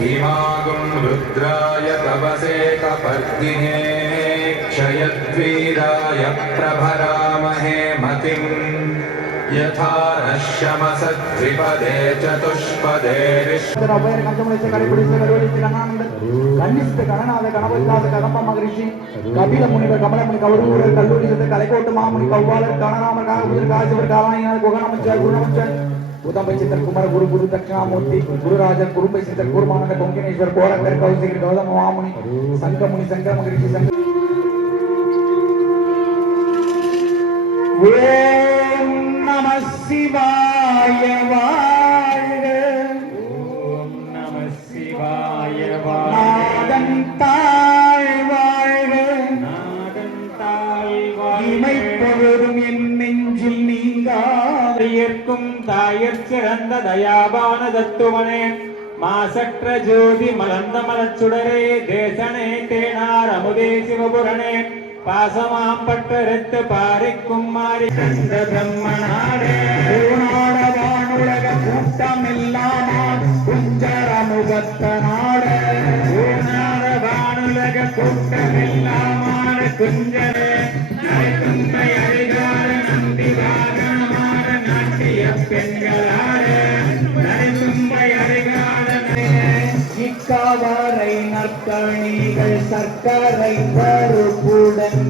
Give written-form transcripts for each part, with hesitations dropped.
इमागुं रुद्राय तवसे कपर्दिने क्षयद्वीराय प्रभरामहे मतिम् यथा नश्यमसद्विपदे चतुष्पदे கபில முனிவர் கமலமுனி கௌரவர் கல்லூரி கலைக்கோட்டு மாமுனி கௌவாளர் கணராமர் காகபுதர் காசிவர் காலாயினார் குகணமச்சார் குருணமச்சார் உதம்பை சித்தர் குமர குரு குரு தட்சிணாமூர்த்தி குருராஜர் குரும்பை சித்தர் கூர்மானந்த கொங்கினேஸ்வர் கோரக்கர் கௌசிகர் கௌதம மாமுனி சங்கமுனி சங்கர மகரிஷி சங்க ஓம் நம சிவாய வாழ்க ஓம் நம சிவாய நாதன் தாழ் வாழ்க நாதன் தாழ் இமைப்பொழுதும் என் நெஞ்சில் நீங்காதேற்கும் தாயற் சிறந்த தயாபான தத்துவனே மாசற்ற ஜோதி மலர்ந்த மலச்சுடரே தேசனே தேனார் அமுதே சிவபுரணே பாசமாம் பட்டறுத்து பாரிக்கும் மாறி கண்ட பிரம்மனாடே வானுலக கூட்டம் இல்லாமல் குஞ்சர முகத்த நாட வானுலக கூட்டம் இல்லாமல் குஞ்சரே தும்பை அழிகார நம்பி வாகனமான நாட்டிய பெண்களாரே தும்பை அழிகார இக்காவரை நற்கணிகள் சர்க்கரை பருப்புடன்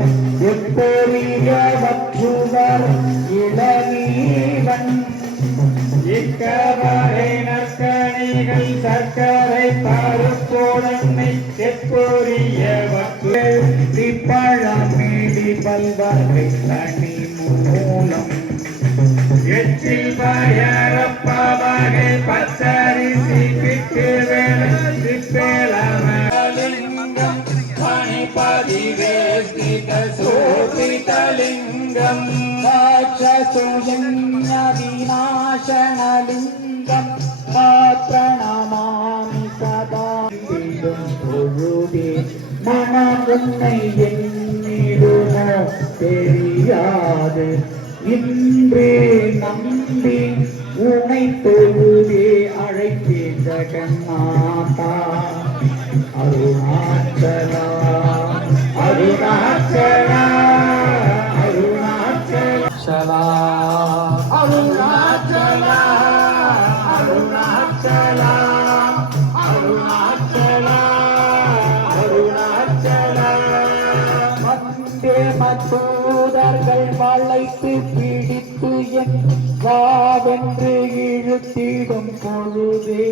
எப்போரியவற்றுவர் இளநீவன் இக்கவரை நற்கணிகள் சர்க்கரை பருப்புடன் எப்போரியவற்று பழமிடி பல்வகை தனி மூலம் எச்சில் பயரப்பவகை பச்சரிசி பிட்டு வேலிங்கம் பணிபதிவேஸ்தித சோதிதலிங்கம் விநாசனலிங்கம் பிரணமாமி சதா பொழுதே மனமுன்னை என்னிடுமோ தெரியாது இன்றே நம்பி உனை தொழுதே அழைத்தேன் ஜகநாதா அருணாச்சலா அருணாச்சலா அருணாச்சலா அருணாச்சலா அருணாச்சலா அருணாச்சலா அருணாச்சலா வந்தே மத்தூதர்கள் வளைத்து பிடித்து என் வாவென்று இழுத்திடும் பொழுதே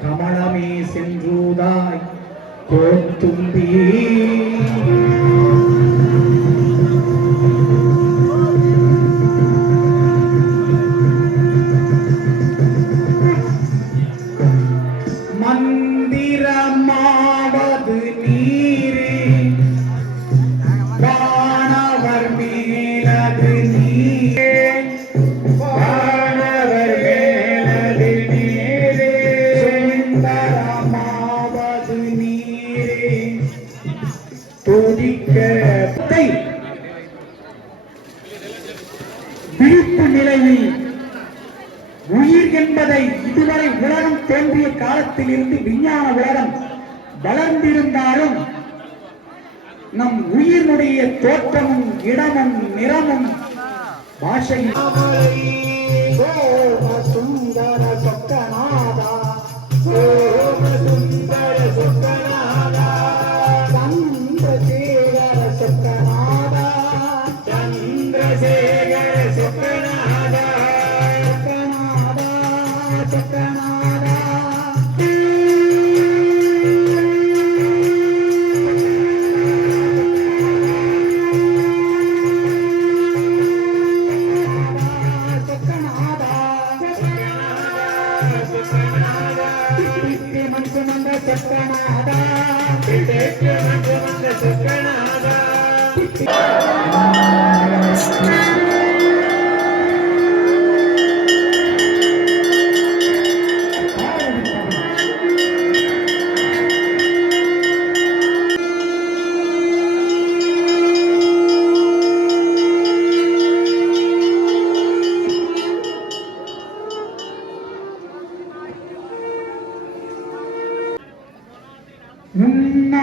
கமலமே சென்றுதாய் கோத்தும்பி மந்திரமாவது நீரே வானவர் மேலது நீரே வானவர் மேலது நீரே சுந்தரமாவது நீரே துதிக்க விழிப்பு நிலையில் உயிர் என்பதை இதுவரை உலகம் தோன்றிய காலத்தில் இருந்து விஞ்ஞான உலகம் வளர்ந்திருந்தாலும் நம் உயிரினுடைய தோற்றமும் இடமும் நிறமும் பாஷையும் சுந்தர சொக்கநாதா சுந்தர சொக்கநாதா சந்திரசேகர சொக்கநாதா சந்திரசேகர சொக்கநாதா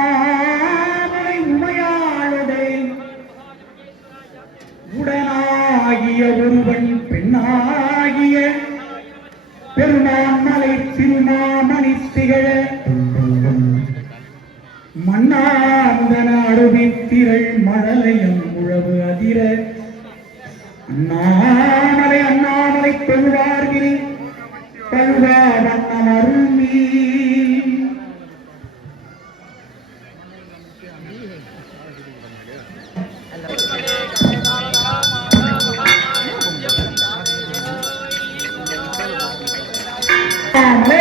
அண்ணாமலை உமையாளதே உடனாகிய ஒருவன் பெண்ணாகிய பெருமான்மலை திருமாமணி திகழ மன்னார்ந்தன அடுவித்திரள் மழலையும் உழவு அதிர அண்ணாமலை பெருவார்கிரி பழுவா வண்ணம் அருள்மீ அண்ணாமலை